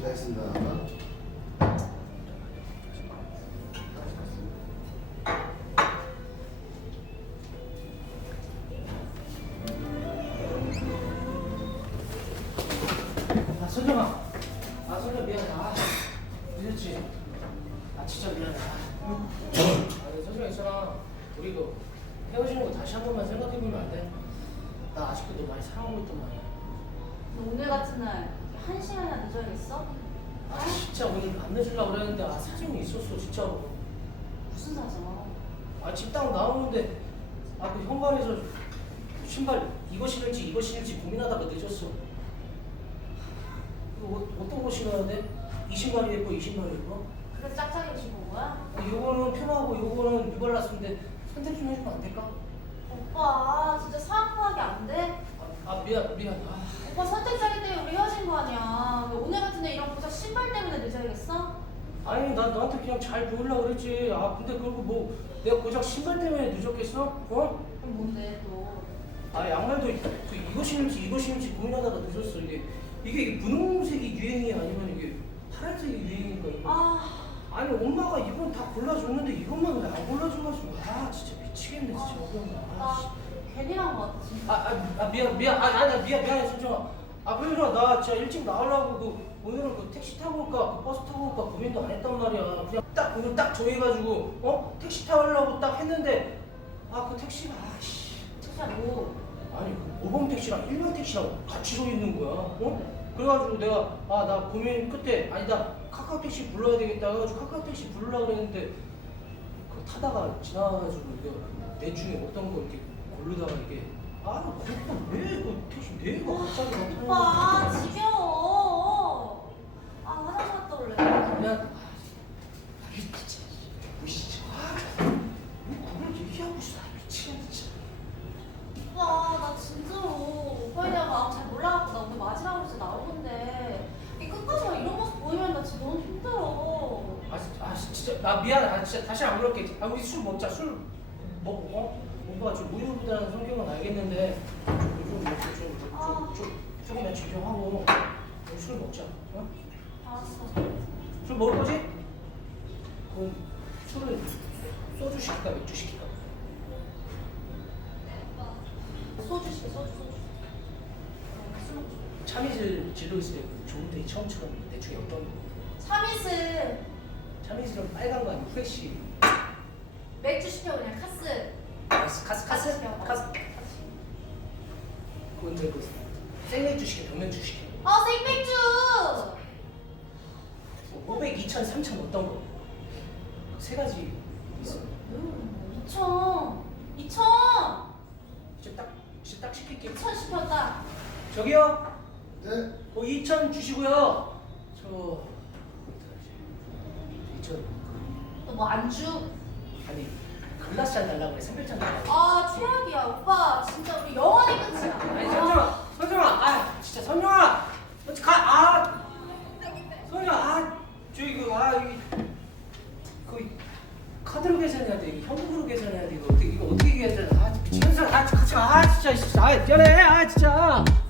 알겠습니다. 선정아, 선정 미안해. 늦었지. 진짜 미안해. 선정아 있잖아. 우리 이거 헤어지는 거 다시 한 번만 생각해보면 안 돼? 나 아직도 너 많이 사랑하고 있단 말이야. 너 오늘 같은 날 1시간이나 늦어야겠어? 진짜 오늘 안 늦으려고 그랬는데 사정이 있었어 진짜로. 무슨 사정? 집 딱 나오는데 그 현관에서 신발 이거 신을지 이거 신을지 고민하다가 늦었어. 이거 어떤 거 신어야 돼? 이 신발이 예뻐 이 신발이 예뻐? 그래서 짝짝이 입고 온 거야? 요거는 편하고 요거는 뉴발란스인데 선택 좀 해주면 안 될까? 오빠 진짜 사악하게 안 돼? 미안. 오빠 선택자기 때문에 우리 헤어진 거 아니야. 왜 오늘 같은 날 이런 고작 신발 때문에 늦어야겠어? 아니 나 너한테 그냥 잘 보이려고 그랬지. 근데 그리고 뭐 내가 고작 신발 때문에 늦었겠어? 그럼 뭔데 또? 양말도 이거 신을지 이거 신을지 고민하다가 늦었어. 이게 분홍색이 유행이 아니면 이게 파란색이 유행이니까 이거. 아니 엄마가 이건 다 골라줬는데 이것만 왜 안 골라줘가지고 진짜 미치겠네 진짜 어려운다. 괜히 한 거 같아 진짜. 미안해 선정아. 그래서 나 진짜 일찍 나오려고 오늘은 택시 타고 올까 버스 타고 올까 고민도 안 했단 말이야. 그냥 딱 오늘 딱 정해가지고 택시 타려고 딱 했는데 그 택시가 택시야 뭐? 아니 5번 택시랑 1번 택시랑 같이 서 있는 거야. 그래가지고 내가 나 고민 끝에 나 카카오 택시 불러야 되겠다 해가지고 카카오 택시 부르려고 그랬는데 타다가 지나가지고 내 중에 어떤 거 이렇게 고르다가 이게 그렇구나 왜 택시 내가 갑자기 막 오빠 지겨워. 화장실 갔다 올래. 그냥 진짜 보시죠. 왜 그걸 얘기하고 있어. 미치겠네 진짜. 오빠 나 진짜로 오빠에 대한 마음 잘 몰라갖고 나 오늘 마지막으로 진짜 나오는데 이 끝까지 막 이런 모습 보이면 나 진짜 너무 힘들어. 진짜 미안해. 진짜 다시 안 그럴게. 우리 술 먹자. 술 먹고 오빠가 좀 우유보다는 성격은 알겠는데 조금만 진정하고 술 먹자. 알았어. 술 먹을 거지? 그럼 술은 소주 시킬까 맥주 시킬까? 소주 시켜 소주. 술 먹자. 참이슬 진로 있으면 좋은데 처음처럼 대충 어떤 거? 참이슬. 참이슬은 빨간 거 아니고 프레쉬. 맥주 시켜 그냥 카스. 카스? 시켜. 카스. 근데 생맥주 시켜 병맥주 시켜. 생맥주. 500, 2000, 3000 어떤 거? 세 가지 있어. 2천. 이제 딱 시킬게. 2천 시켰다. 저기요. 네. 2000 주시고요. 2000. 너 뭐 안주? 아니 글라스 잔 달라고 그래. 삼백잔 달라고. 최악이야 오빠. 진짜 우리 영원히 끝이야. 아니 선정아. 진짜 선정아. 선정아. 저기 그 카드로 계산해야 돼. 현금으로 계산해야 돼. 이거 어떻게 계산해? 미치겠어. 같이 가. 진짜. 미안해. 진짜.